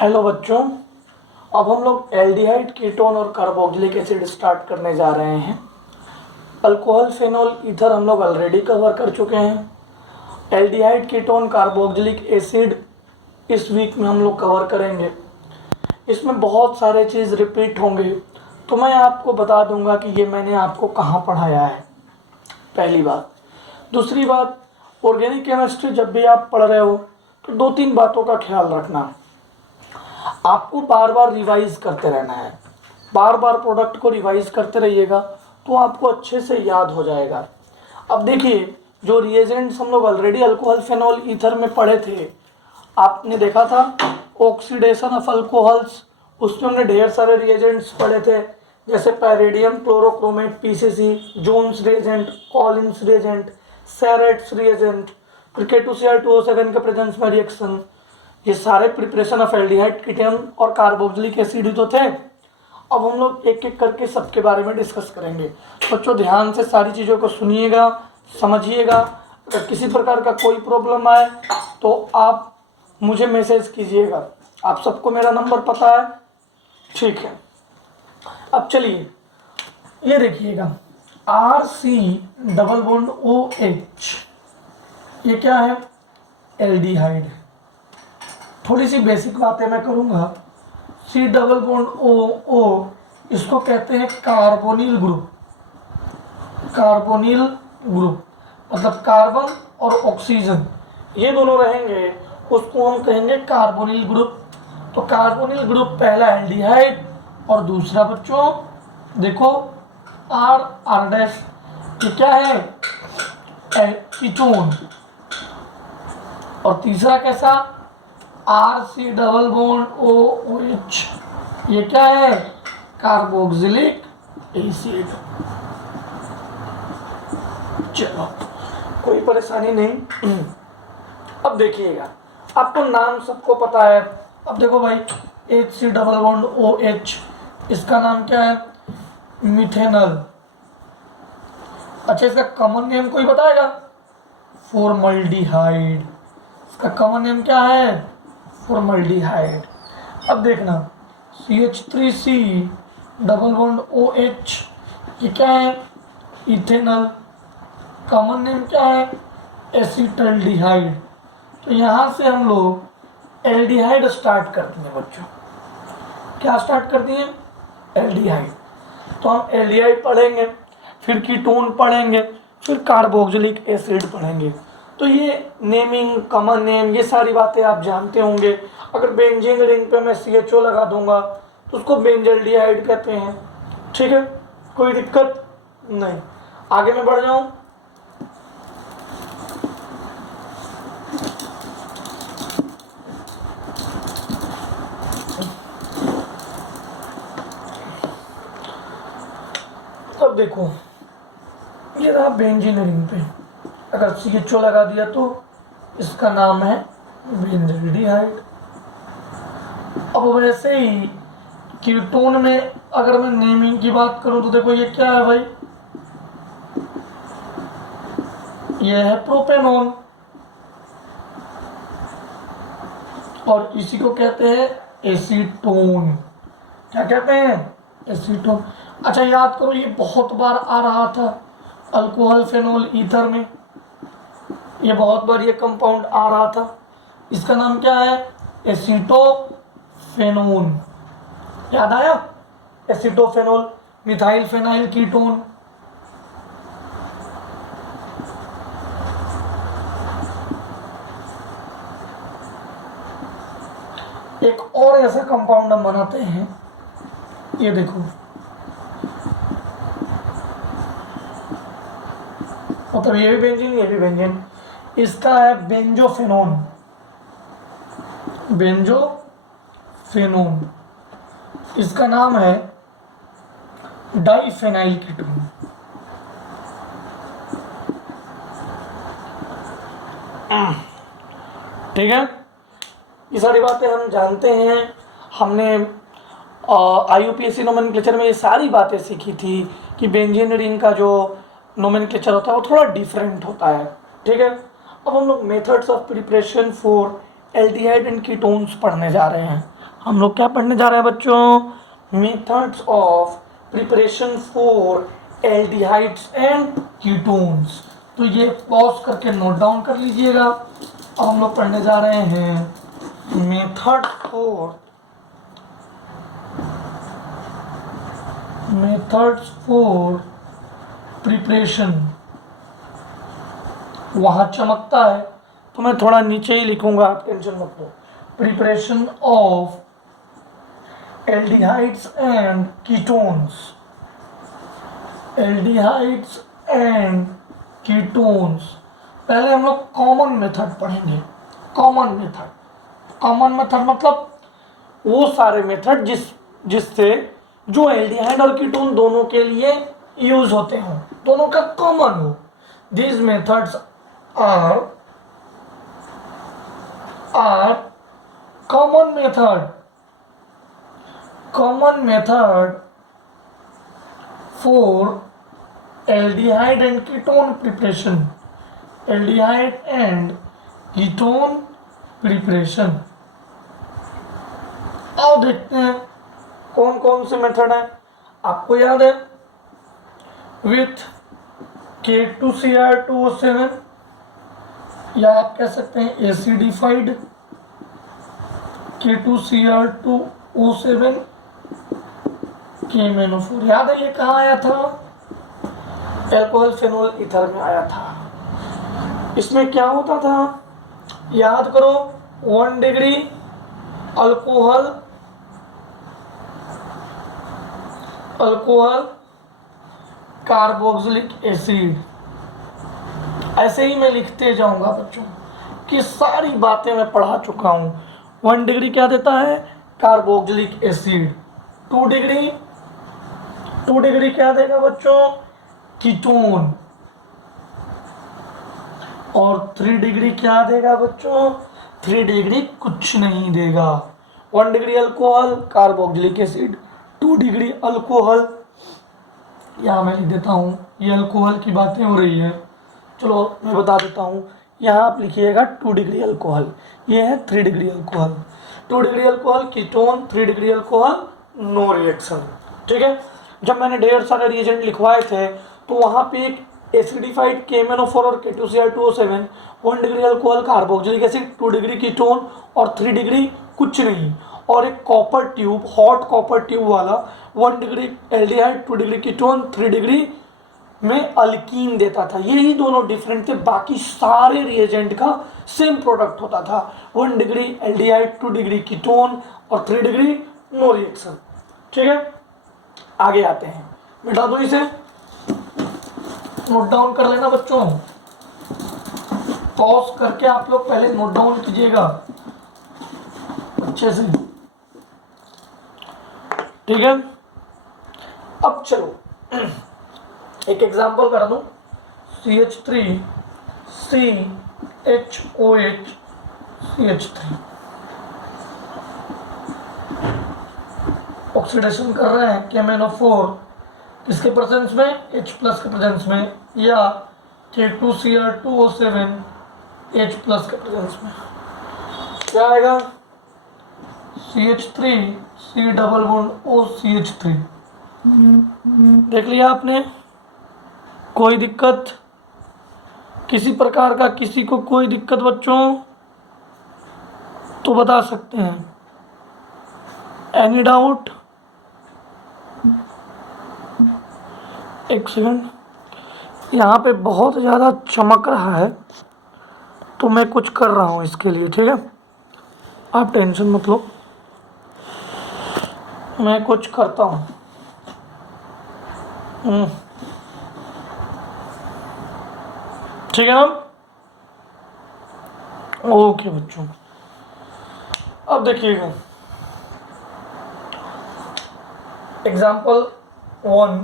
Hello बच्चों, अब हम लोग एल्डिहाइड कीटोन और कार्बोक्सिलिक एसिड स्टार्ट करने जा रहे हैं। अल्कोहल फेनोल ईथर हम लोग ऑलरेडी कवर कर चुके हैं। एल्डिहाइड कीटोन कार्बोक्सिलिक एसिड इस वीक में हम लोग कवर करेंगे। इसमें बहुत सारे चीज़ रिपीट होंगे, तो मैं आपको बता दूंगा कि ये मैंने आपको कहाँ पढ़ाया है, पहली बात। दूसरी बात, ऑर्गेनिक केमिस्ट्री जब भी आप पढ़ रहे हो तो दो तीन बातों का ख्याल रखना। आपको बार बार रिवाइज करते रहना है, बार बार प्रोडक्ट को रिवाइज करते रहिएगा तो आपको अच्छे से याद हो जाएगा। अब देखिए, जो रिएजेंट्स हम लोग ऑलरेडी अल्कोहल फेनोल ईथर में पढ़े थे, आपने देखा था ऑक्सीडेशन ऑफ अल्कोहल्स, उसमें हमने ढेर सारे रिएजेंट्स पढ़े थे, जैसे pyridinium chlorochromate PCC, Jones reagent, Collins reagent, Sarett's reagent, फिर K2Cl2O7 के प्रेजेंस में रिएक्शन। ये सारे प्रिपरेशन ऑफ एल्डिहाइड कीटोन और कार्बोक्सिलिक एसिड तो थे। अब हम लोग एक एक करके सबके बारे में डिस्कस करेंगे। बच्चों ध्यान से सारी चीज़ों को सुनिएगा, समझिएगा। अगर किसी प्रकार का कोई प्रॉब्लम आए तो आप मुझे मैसेज कीजिएगा। आप सबको मेरा नंबर पता है, ठीक है। अब चलिए, ये देखिएगा RC डबल बॉन्ड OH, ये क्या है? एल्डिहाइड। थोड़ी सी बेसिक बातें मैं करूँगा। C डबल बॉन्ड OO, इसको कहते हैं कार्बोनिल ग्रुप। कार्बोनिल ग्रुप मतलब कार्बन और ऑक्सीजन ये दोनों रहेंगे, उसको हम कहेंगे कार्बोनिल ग्रुप। तो कार्बोनिल ग्रुप पहला एल्डिहाइड और दूसरा बच्चों देखो R डैश, ये क्या है? कीटोन। और तीसरा कैसा? RC डबल बॉन्ड OH, ये क्या है? Carboxylic acid. चलो, कोई परेशानी नहीं। अब देखिएगा, आपको नाम सबको पता है। अब देखो भाई, HC डबल बॉन्ड OH, इसका नाम क्या है? मिथेनॉल। अच्छा, इसका कॉमन नेम कोई बताएगा? फॉर्मल्डिहाइड। इसका कॉमन नेम क्या है? फॉर्मल्डिहाइड। अब देखना, CH3C डबल बॉन्ड OH, ये क्या है? इथेनॉल। कॉमन नेम क्या है? एसिटल्डिहाइड। तो यहाँ से हम लोग एल्डिहाइड स्टार्ट करते हैं बच्चों। क्या स्टार्ट करती हैं? एल्डिहाइड। तो हम एल्डिहाइड पढ़ेंगे, फिर कीटोन पढ़ेंगे, फिर कार्बोक्सिलिक एसिड पढ़ेंगे। तो ये नेमिंग, कॉमन नेम, ये सारी बातें आप जानते होंगे। अगर बेंजीन रिंग पे मैं CHO लगा दूंगा तो उसको बेंजल्डिहाइड कहते हैं, ठीक है। कोई दिक्कत नहीं। आगे मैं बढ़ जाऊं। अब देखो, ये रहा बेंजीन रिंग पे, अगर CHO लगा दिया तो इसका नाम है बेंजल्डिहाइड। अब वैसे ही कीटोन में अगर मैं नेमिंग की बात करूं तो देखो, ये क्या है भाई? ये है प्रोपेनॉन, और इसी को कहते हैं एसीटोन। क्या कहते हैं? एसीटोन। अच्छा, याद करो, ये बहुत बार आ रहा था अल्कोहल फेनोल ईथर में, ये बहुत बार ये कंपाउंड आ रहा था। इसका नाम क्या है? एसीटोफेनोन। याद आया? एसीटोफेनोल, मिथाइल फेनाइल कीटोन। एक और ऐसा कंपाउंड हम बनाते हैं, ये देखो, मतलब ये भी बेंजीन, ये भी बेंजीन। इसका है बेंजोफेनोन। बेंजोफेनोन, इसका नाम है डाइफेनाइल कीटोन। ठीक है, ये सारी बातें हम जानते हैं। हमने IUPAC नोमेनक्लेचर में ये सारी बातें सीखी थी कि बेंजीन रिंग का जो नोमेनक्लेचर होता है वो थोड़ा डिफरेंट होता है, ठीक है। अब हम लोग methods of preparation for aldehyde and ketones पढ़ने जा रहे हैं। हम लोग क्या पढ़ने जा रहे हैं बच्चों? Methods of preparation for aldehydes and ketones. तो ये पॉज करके नोट डाउन कर लीजिएगा। अब हम लोग पढ़ने जा रहे हैं method for methods for preparation. वहां चमकता है तो मैं थोड़ा नीचे ही लिखूंगा, आप टेंशन मत लो। Preparation of aldehydes and ketones. Aldehydes and ketones. पहले हम लोग कॉमन मेथड पढ़ेंगे। कॉमन मेथड मतलब वो सारे मेथड जिससे जो एल्डिहाइड और कीटोन दोनों के लिए यूज होते हो, दोनों का कॉमन हो। These methods are common method for aldehyde and ketone preparation। aldehyde and ketone preparation। आओ देखते हैं कौन कौन से मेथड है। आपको याद है विथ K2Cr2O7, या आप कह सकते हैं एसिडिफाइड K2Cr2O7 KMnO4। याद है ये कहाँ आया था? अल्कोहल फेनोल ईथर में आया था। इसमें क्या होता था याद करो, 1 डिग्री अल्कोहल कार्बोक्सिलिक एसिड। ऐसे ही मैं लिखते जाऊंगा बच्चों कि सारी बातें मैं पढ़ा चुका हूं। 1 डिग्री क्या देता है? Carboxylic acid. 2 डिग्री क्या देगा बच्चों? कीटोन। और 3 डिग्री क्या देगा बच्चों? 3 डिग्री कुछ नहीं देगा। 1 degree alcohol carboxylic acid, 2 degree alcohol, यहाँ मैं लिख देता हूँ, ये अल्कोहल की बातें हो रही है, चलो मैं बता देता हूँ। यहाँ आप लिखिएगा 2 डिग्री अल्कोहल, ये है 3 degree alcohol. 2 degree alcohol ketone, 3 degree alcohol no reaction. ठीक है। जब मैंने ढेर सारे रिएजेंट लिखवाए थे तो वहाँ पे एक एसिडिफाइड KMnO4 और K2Cr2O7, 1 degree alcohol carboxylic acid, 2 degree ketone और 3 डिग्री कुछ नहीं, और एक copper tube, hot copper tube वाला 1 degree aldehyde, 2 degree ketone, 3 degree में अल्कीन देता था। यही दोनों डिफरेंट थे, बाकी सारे रिएजेंट का सेम प्रोडक्ट होता था। 1 डिग्री एल्डिहाइड, 2 डिग्री कीटोन और 3 डिग्री नो रिएक्शन। ठीक है, आगे आते हैं। मिटा दो इसे, नोट डाउन कर लेना बच्चों। पॉज करके आप लोग पहले नोट डाउन कीजिएगा अच्छे से। ठीक है, अब चलो एक एग्जांपल कर दूं। CH3CHOH CH3 ऑक्सीडेशन कर रहे हैं KMnO4 किसके प्रेजेंस में? H प्लस के प्रेजेंस में, या K2Cr2O7 H प्लस के प्रेजेंस में। क्या आएगा? CH3 C double bond O CH3। देख लिया आपने? कोई दिक्कत? किसी प्रकार का किसी को कोई दिक्कत बच्चों तो बता सकते हैं। Any doubt? एक सेकंड, यहाँ पे बहुत ज़्यादा चमक रहा है तो मैं कुछ कर रहा हूँ इसके लिए। ठीक है, आप टेंशन मत लो, मैं कुछ करता हूँ। ठीक है ना? ओके बच्चों, अब देखिएगा एग्जाम्पल 1,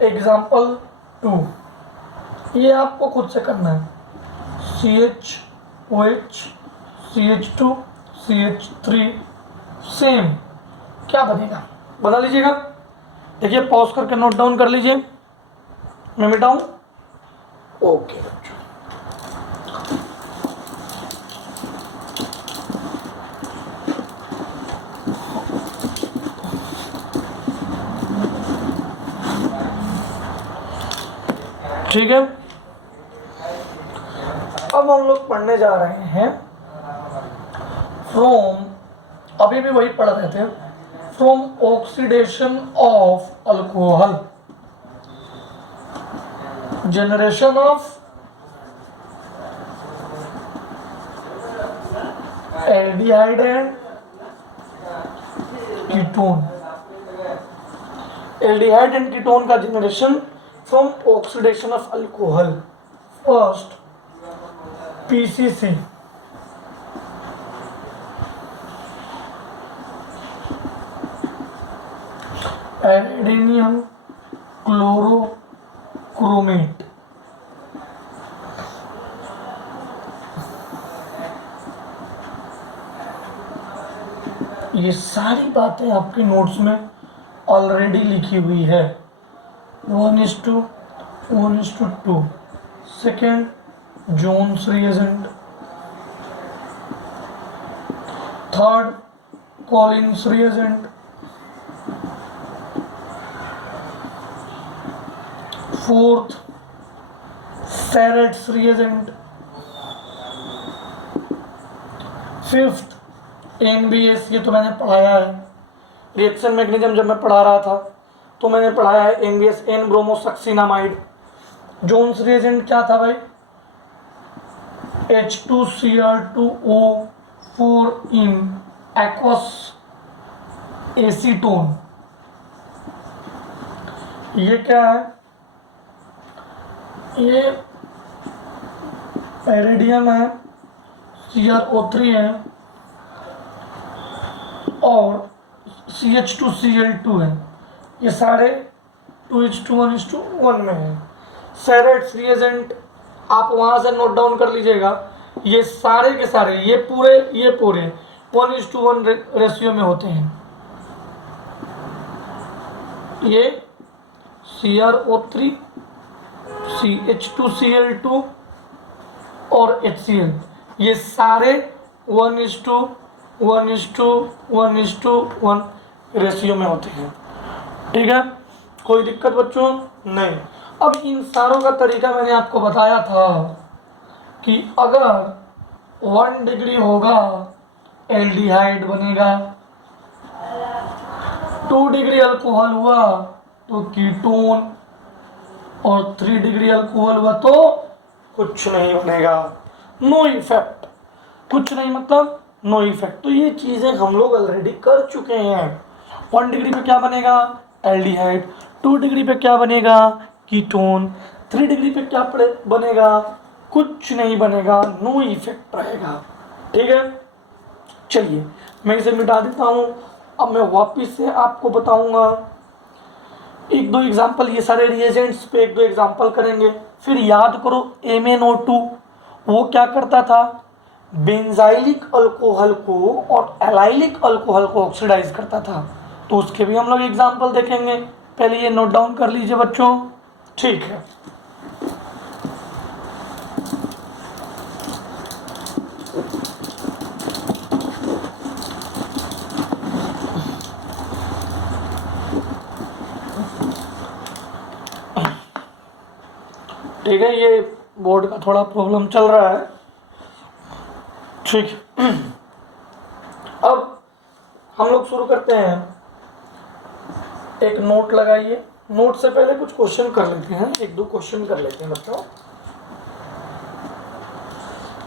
एग्जाम्पल 2, ये आपको खुद से करना है। CHOH CH2 CH3 सेम, क्या बनेगा बता लीजिएगा। देखिए, पॉज करके नोट डाउन कर लीजिए, मैं मिटाऊं। ओके बच्चों, ठीक है। अब हम लोग पढ़ने जा रहे हैं फ्रॉम, अभी भी वही पढ़ रहे थे, from oxidation of alcohol, generation of aldehyde and ketone, aldehyde and ketone का generation from oxidation of alcohol. First PCC, pyridinium chlorochromate, ये सारी बातें आपके नोट्स में ऑलरेडी लिखी हुई है। 1:1:2, second Jones reagent, third Collins reagent, fourth ferrets reagent, fifth NBS, ये तो मैंने पढ़ाया है, रिएक्शन मैकेनिज्म जब मैं पढ़ा रहा था तो मैंने पढ़ाया है NBS, N bromosuccinimide. Jones reagent क्या था भाई? H2Cr2O4 इन एक्वस एसीटोन, ये क्या है? ये पैरेडियम है, CrO3 है और CH2Cl2 है, ये सारे 2:1:1 में है। फेरेट्स रिएजेंट आप वहाँ से नोट डाउन कर लीजिएगा, ये सारे के सारे ये पूरे 1:1 रेशियो में होते हैं। ये CrO3, CH2Cl2 और HCl, ये सारे 1:1:1 रेशियो में होते हैं। ठीक है, कोई दिक्कत बच्चों? नहीं। अब इन सारों का तरीका मैंने आपको बताया था कि अगर 1 डिग्री होगा एल्डिहाइड बनेगा, 2 डिग्री अल्कोहल हुआ तो कीटोन, और 3 डिग्री अल्कोहल हुआ तो कुछ नहीं बनेगा, नो इफेक्ट। कुछ नहीं मतलब नो इफेक्ट। तो ये चीज़ें हम लोग ऑलरेडी कर चुके हैं। 1 डिग्री पे क्या बनेगा? एल्डिहाइड। 2 डिग्री पे क्या बनेगा? कीटोन। 3 डिग्री पे क्या बनेगा? कुछ नहीं बनेगा, नो इफेक्ट रहेगा। ठीक है, चलिए मैं इसे मिटा देता हूँ। अब मैं वापस से आपको बताऊंगा 1-2 एग्जाम्पल, ये सारे रिएजेंट्स पे 1-2 एग्जाम्पल करेंगे। फिर याद करो MnO2 वो क्या करता था? बेंजाइलिक अल्कोहल को और एलाइलिक अल्कोहल को ऑक्सीडाइज करता था, तो उसके भी हम लोग एग्जाम्पल देखेंगे। पहले ये नोट डाउन कर लीजिए बच्चों। ठीक है, ठीक है, ये बोर्ड का थोड़ा प्रॉब्लम चल रहा है। ठीक, अब हम लोग शुरू करते हैं। एक नोट लगाइए। नोट से पहले कुछ क्वेश्चन कर लेते हैं, 1-2 क्वेश्चन कर लेते हैं बच्चों।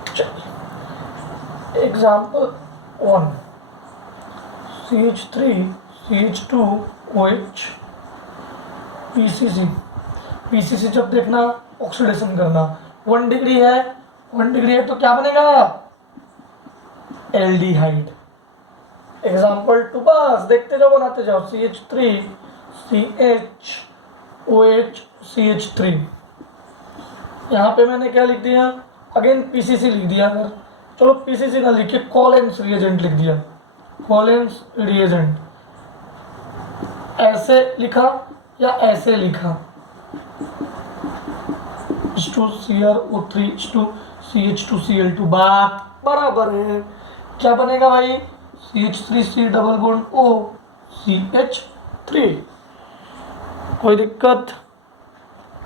चलिए, example 1, CH3 CH2OH PCC। PCC जब देखना ऑक्सीडेशन करना, 1 डिग्री है, 1 डिग्री है तो क्या बनेगा? एल्डिहाइड। एग्जाम्पल 2 बस देखते जाओ, बनाते जाओ। CH3 CHOH CH3, यहाँ पे मैंने क्या लिख दिया? अगेन PCC लिख दिया। अगर चलो PCC ना लिखे, कॉलेंस रिएजेंट लिख दिया। कॉलेंस रिएजेंट ऐसे लिखा या ऐसे लिखा? H2CrO3 CH2Cl2, बात बराबर है। क्या बनेगा भाई? CH3C double bond O CH3। कोई दिक्कत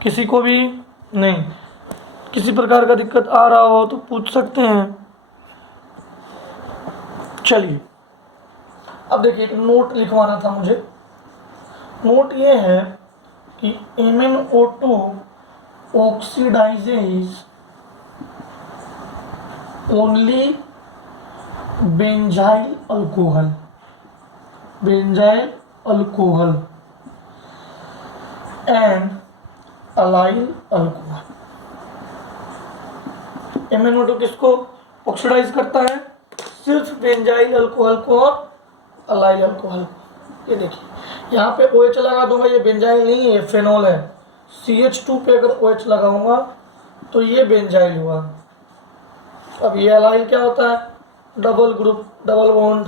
किसी को भी? नहीं, किसी प्रकार का दिक्कत आ रहा हो तो पूछ सकते हैं। चलिए अब देखिए, एक नोट लिखवाना था मुझे। नोट ये है कि MnO2 oxidises only benzyl alcohol, benzyl alcohol and allyl alcohol. MnO2 किसको ऑक्सीडाइज करता है? सिर्फ बेंजाइल अल्कोहल को और अलाइल अल्कोहल को। ये देखिए यहाँ पे OH लगा दूंगा, ये बेंजाइल नहीं है, फेनोल है। CH2 पे अगर OH लगाऊंगा तो ये बेंजाइल हुआ। अब ये अलाइल क्या होता है? डबल ग्रुप, डबल बॉन्ड,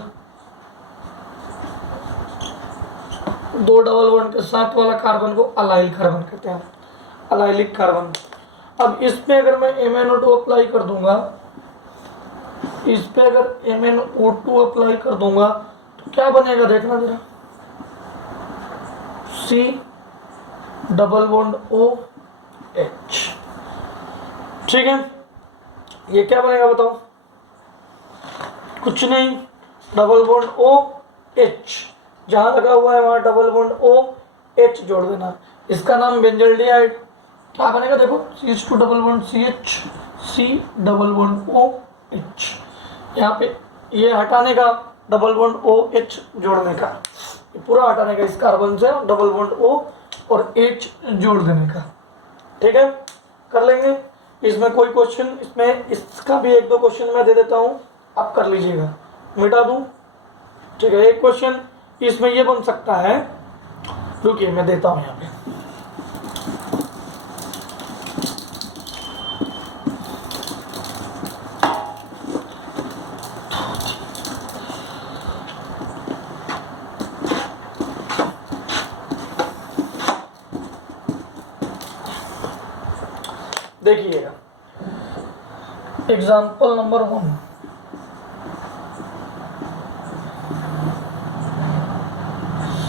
दो डबल बॉन्ड के साथ वाला कार्बन को अलाइल कार्बन कहते हैं, अलाइलिक कार्बन। अब इस पे अगर मैं MnO2 अप्लाई कर दूंगा, इस पे अगर MnO2 अप्लाई कर दूंगा तो क्या बनेगा देखना जरा। C डबल बॉन्ड OH, ठीक है। ये क्या बनेगा बताओ? कुछ नहीं, डबल बॉन्ड OH, जहां लगा हुआ है वहां डबल बॉन्ड OH जोड़ देना। इसका नाम बेंजल्डिहाइड। क्या बनेगा देखो, CH2 double bond CH, C double bond OH। यहाँ पे ये हटाने का, डबल बॉन्ड OH जोड़ने का, ये पूरा हटाने का इस कार्बन से, डबल बॉन्ड O और H जोड़ देने का। ठीक है, कर लेंगे। इसमें कोई क्वेश्चन, इसमें इसका भी एक दो क्वेश्चन मैं दे देता हूँ, आप कर लीजिएगा, मिटा दूँ। ठीक है, एक क्वेश्चन इसमें ये बन सकता है, रुकिए मैं देता हूँ यहाँ पे। देखिएगा एग्जाम्पल नंबर 1,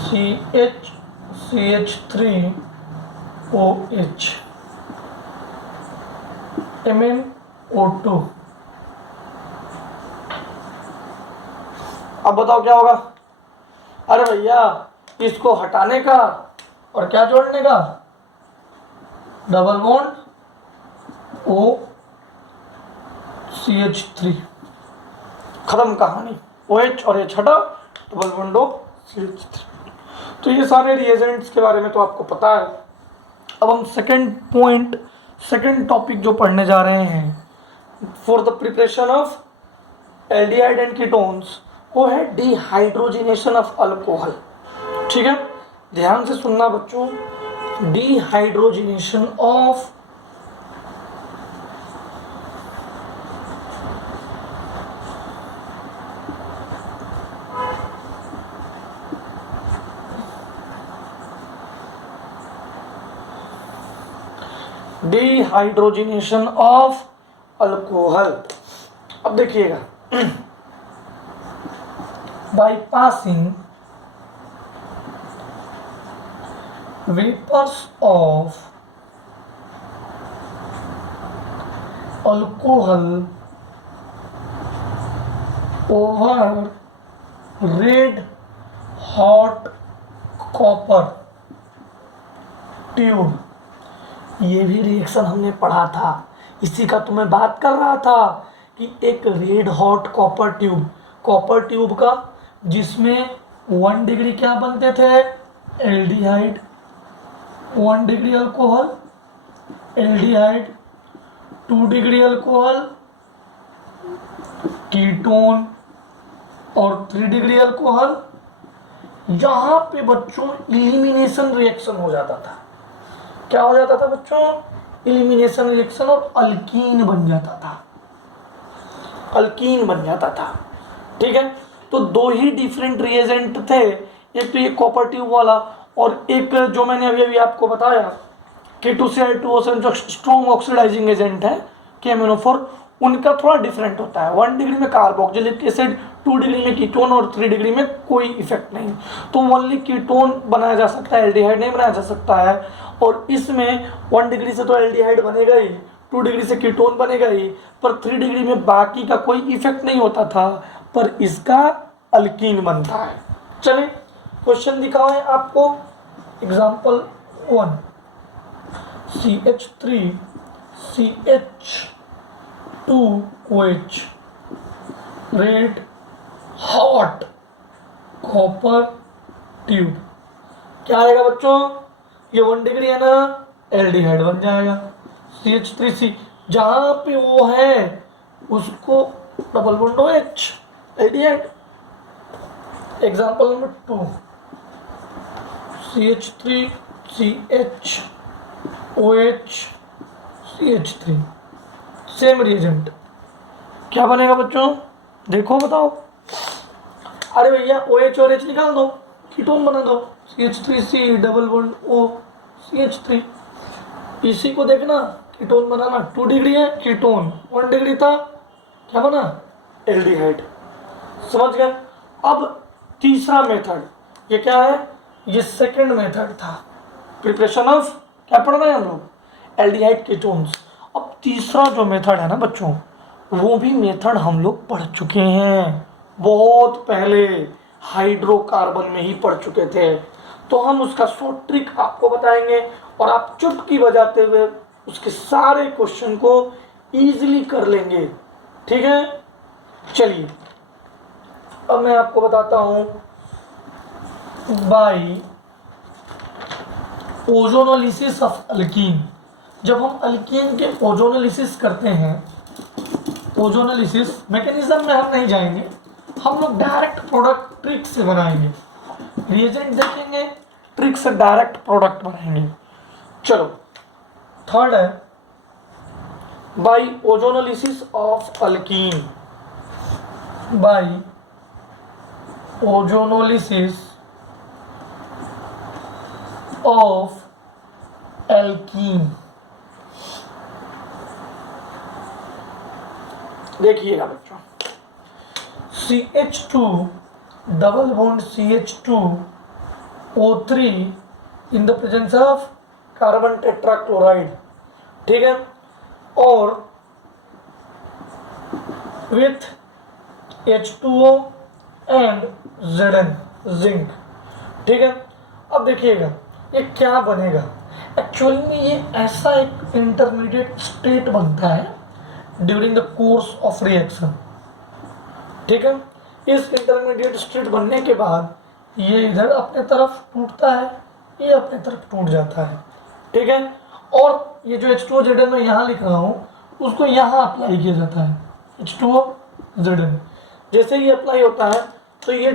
CH3OH MnO2। अब बताओ क्या होगा? अरे भैया, इसको हटाने का और क्या जोड़ने का, डबल बॉन्ड OCH3, खत्म कहानी। OH और H हटा, डबल बॉन्ड OCH3। तो ये सारे रिएजेंट्स के बारे में तो आपको पता है। अब हम सेकंड टॉपिक जो पढ़ने जा रहे हैं for the preparation of aldehyde and ketones, वो है डिहाइड्रोजिनेशन ऑफ अल्कोहल। ठीक है, ध्यान से सुनना बच्चों, dehydrogenation of dehydrogenation of alcohol. अब देखिएगा, by passing vapours of alcohol over red hot copper tube. ये भी रिएक्शन हमने पढ़ा था, इसी का तो मैं बात कर रहा था कि एक रेड हॉट कॉपर ट्यूब का, जिसमें 1 डिग्री क्या बनते थे, aldehyde, 1 degree alcohol aldehyde, 2 degree alcohol ketone और 3 डिग्री अल्कोहल। यहाँ पे बच्चों इलिमिनेशन रिएक्शन हो जाता था। क्या हो जाता था बच्चों? इलिमिनेशन रिएक्शन, और अल्कीन बन जाता था, अल्कीन बन जाता था। ठीक है, तो दो ही डिफरेंट रिएजेंट थे, एक तो ये कॉपर ट्यूब वाला, और एक जो मैंने अभी अभी आपको बताया K2Cl2O7 जो स्ट्रॉन्ग ऑक्सीडाइजिंग एजेंट है KMnO4, उनका थोड़ा डिफरेंट होता है। 1 डिग्री में कार्बोक्सिलिक एसिड, 2 डिग्री में कीटोन और 3 डिग्री में कोई इफेक्ट नहीं, तो ओनली कीटोन बनाया जा सकता है, एल्डिहाइड नहीं बनाया जा सकता है। और इसमें 1 डिग्री से तो एल्डिहाइड बनेगा ही, 2 डिग्री से कीटोन बनेगा ही, पर 3 डिग्री में बाकी का कोई इफेक्ट नहीं होता था, पर इसका अल्कीन बनता है। चलिए क्वेश्चन दिखाओ है आपको। Example 1, CH3 CH2OH red hot copper tube. क्या आएगा बच्चों, ये 1 डिग्री है ना, एल्डिहाइड बन जाएगा। CH3C जहाँ पे वो है उसको double bond OH, aldehyde. Example number 2, CH3 CHOH CH3, same reagent, क्या बनेगा बच्चों, देखो बताओ। अरे भैया OH और H निकाल दो, कीटोन बना दो, CH3C double bond O CH3। इसी को देखना, कीटोन बनाना, 2 डिग्री है कीटोन, 1 डिग्री था, क्या बना, एल्डिहाइड। समझ गए। अब तीसरा मेथड, ये क्या है, ये सेकंड मेथड था, प्रिपरेशन ऑफ, क्या पढ़ रहे हैं हम लोग, एल्डिहाइड कीटोन्स। अब तीसरा जो मेथड है ना बच्चों, वो भी मेथड हम लोग पढ़ चुके हैं, बहुत पहले हाइड्रोकार्बन में ही पढ़ चुके थे। तो हम उसका शॉर्ट ट्रिक आपको बताएंगे और आप चुटकी बजाते हुए उसके सारे क्वेश्चन को इजीली कर लेंगे, ठीक है। चलिए अब मैं आपको बताता हूं, बाई ओजोनोलिसिस ऑफ अल्कीन। जब हम अल्कीन के ओजोनोलिसिस करते हैं, ओजोनोलिसिस मैकेनिज्म में हम नहीं जाएंगे, हम लोग डायरेक्ट प्रोडक्ट ट्रिक से बनाएंगे, रिएजेंट देखेंगे, ट्रिक से डायरेक्ट प्रोडक्ट बनाएंगे। चलो थर्ड है, by ozonolysis of alkyne, by ozonolysis of alkene. देखिएगा बच्चों, CH2 double bond CH2O3 in the presence of carbon tetrachloride, ठीक है, और with H2O and Zn zinc, ठीक है। अब देखिएगा ये क्या बनेगा, एक्चुअली में ये ऐसा एक इंटरमीडिएट स्टेट बनता है during the course of reaction, ठीक है। इस इंटरमीडिएट स्टेट बनने के बाद ये इधर अपने तरफ टूटता है, ये अपने तरफ टूट जाता है, ठीक है। और ये जो H2O मैं यहाँ लिख रहा हूँ उसको यहाँ अप्लाई किया जाता है, H2O जैसे ही अप्लाई होता है तो ये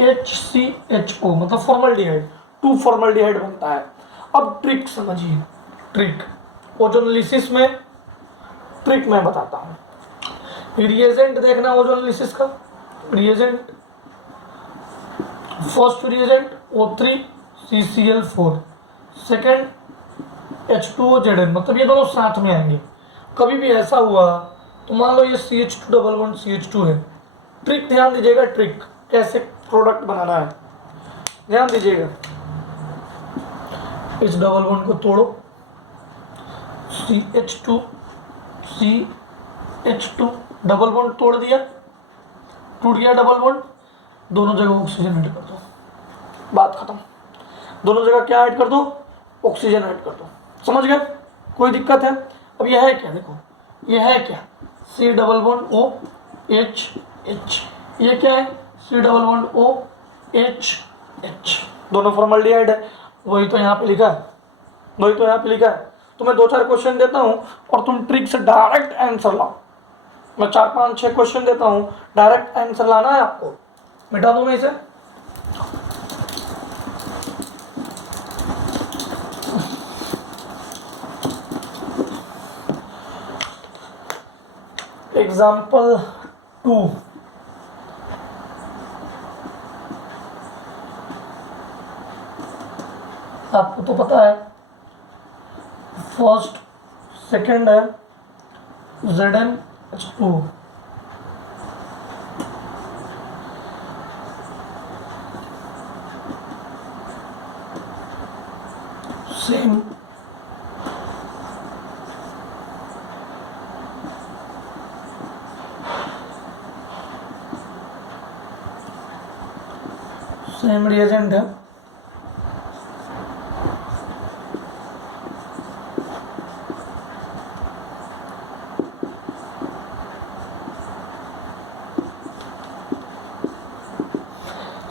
HCHO मतलब फॉर्मल्डिहाइड, 2 फॉर्मल्डिहाइड बनता है। अब ट्रिक समझिए, ट्रिक ओजोनोलिसिस में ट्रिक मैं बताता हूँ। रिएजेंट देखना ओजोनोलिसिस का, reagent first reagent O3 CCl4, second H2O मतलब ये दोनों साथ में आएंगे। कभी भी ऐसा हुआ तो मान लो ये CH2 डबल बॉन्ड CH2 है, ट्रिक ध्यान दीजिएगा, ट्रिक कैसे प्रोडक्ट बनाना है ध्यान दीजिएगा। इस डबल बॉन्ड को तोड़ो, CH2 डबल बॉन्ड तोड़ दिया, टूट गया डबल बॉन्ड, दोनों जगह ऑक्सीजन ऐड कर दो, बात खत्म। दोनों जगह क्या ऐड कर दो, ऑक्सीजन ऐड कर दो, समझ गए, कोई दिक्कत है। अब यह है क्या, देखो यह है क्या, C डबल बॉन्ड OH, ये क्या है, C डबल बॉन्ड OH, दोनों फॉर्मल्डिहाइड है, वही तो यहाँ पे लिखा है, वही तो यहाँ पे लिखा है। तो मैं 2-4 क्वेश्चन देता हूँ और तुम ट्रिक से डायरेक्ट आंसर लाओ। मैं 4-5-6 क्वेश्चन देता हूँ, डायरेक्ट आंसर लाना है आपको। मिटा दो मैं इसे, एग्जाम्पल 2, आपको तो पता है फर्स्ट सेकंड है ZnH2 सेम रिएजेंट है।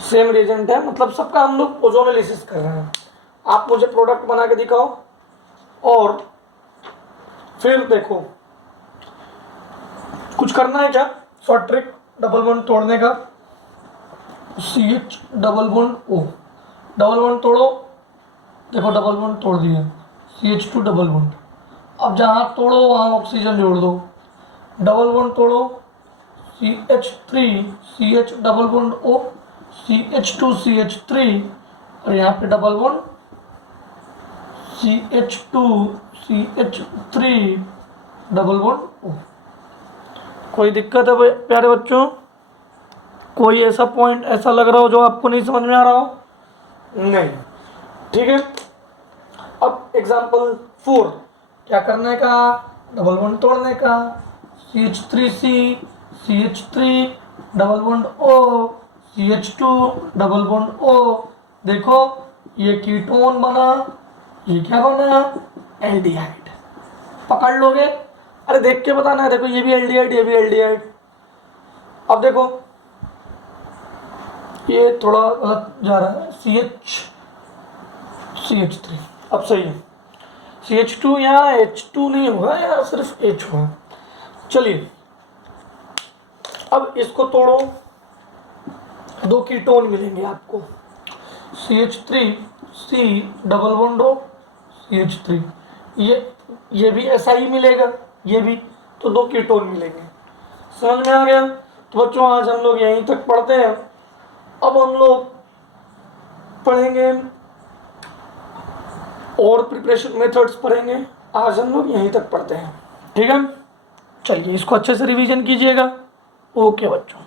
सेम रिएजेंट है, मतलब सबका हम लोग ओजोनोलिसिस कर रहे हैं। आप मुझे प्रोडक्ट बना के दिखाओ और फिर देखो कुछ करना है क्या, शॉर्ट ट्रिक डबल बॉन्ड तोड़ने का। CH double bond O, double bond तोड़ो, देखो डबल बॉन्ड तोड़ दिया, CH2 डबल बॉन्ड। अब जहाँ तोड़ो वहाँ ऑक्सीजन जोड़ दो, डबल बॉन्ड तोड़ो, CH3 CH double bond O, CH2 CH3 और यहाँ पे double bond CH2 CH3 double bond O। कोई दिक्कत है प्यारे बच्चों? कोई ऐसा पॉइंट ऐसा लग रहा हो जो आपको नहीं समझ में आ रहा हो? नहीं, ठीक है। अब एग्जाम्पल 4 क्या करने का, डबल बॉन्ड तोड़ने का। CH3C CH3 double bond O, CH2 double bond O। देखो ये कीटोन बना, ये क्या बना, एल्डिहाइड। पकड़ लोगे? अरे देख के बताना है, देखो ये भी एल्डिहाइड, ये भी एल्डिहाइड। अब देखो ये थोड़ा गलत जा रहा है, CH3 अब सही है। CH2 यहाँ H2 नहीं होगा, यहाँ सिर्फ H होगा। चलिए अब इसको तोड़ो, दो कीटोन मिलेंगे आपको, CH3C double bond O, CH3। ये भी ऐसा ही मिलेगा, ये भी, तो दो कीटोन मिलेंगे। समझ में आ गया? तो बच्चों आज हम लोग यहीं तक पढ़ते हैं। अब हम लोग पढ़ेंगे और प्रिपरेशन मेथड्स पढ़ेंगे। आज हम लोग यहीं तक पढ़ते हैं, ठीक है। चलिए इसको अच्छे से रिवीजन कीजिएगा। ओके बच्चों।